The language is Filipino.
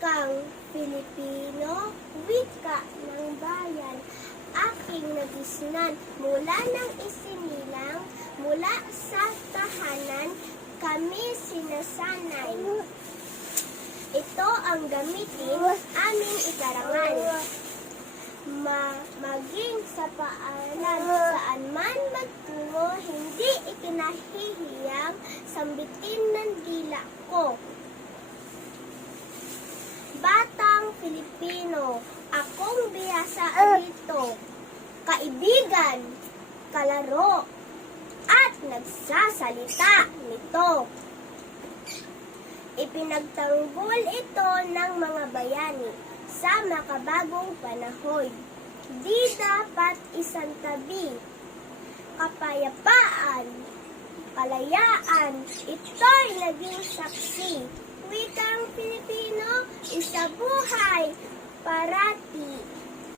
wikang Filipino, wika ng bayan, aking nagisnan mula ng isinilang, mula sa tahanan, kami sinasanay. Ito ang gamitin aming ikarangan. Maging sa paanan saan man magtungo, hindi ikinahihiyang sambitin ng dila ko. Batang Filipino, akong bihasa dito, kaibigan, kalaro, at nagsasalita nito. Ipinagtanggol ito ng mga bayani sa makabagong panahon. Di dapat isantabi. Kapayapaan, kalayaan, ito'y naging saksi. Wikang Pilipino, isa buhay para